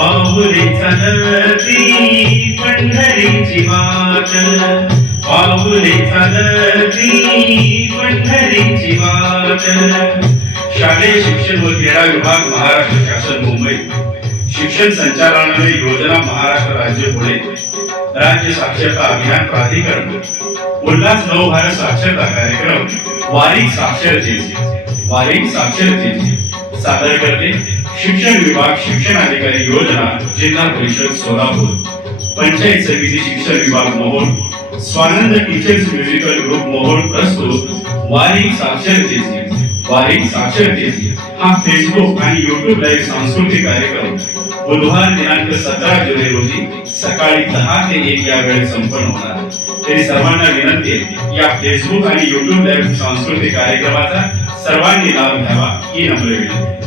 पाऊले चालती पंढरीची वाट. पाऊले चालती पंढरीची वाट. शालेय शिक्षण व क्रीडा विभाग महाराष्ट्र शासन मुंबई. शिक्षण संचालनालय योजना महाराष्ट्र राज्य पुणे. राज्य साक्षरता अभियान प्राधिकरण. उल्हास नव भारत साक्षरता कार्यक्रम. वारी साक्षरतेचे. वारी साक्षरतेचे. सादर करते शिक्षण विभाग शिक्षण अधिकारी योजना जिल्हा परिषद सोलापूर. पंचायत समिती शिक्षण विभाग Mohol. Swanand teachers musical group Mohol प्रस्तुत. वारी साक्षरतेची वारी साक्षरतेची हा फेसबुक आणि युट्यूब लाईव्ह सांस्कृतिक कार्यक्रम. बुधवार दिनांक सतरा जुलै रोजी सकाळी दहा ते एक या वेळेत संपन्न होणार. तरी सर्वांना विनंती आहे या फेसबुक आणि युट्यूब लाईव्ह सांस्कृतिक कार्यक्रमाचा सर्वांनी लाभ घ्यावा ही नम्र विनंती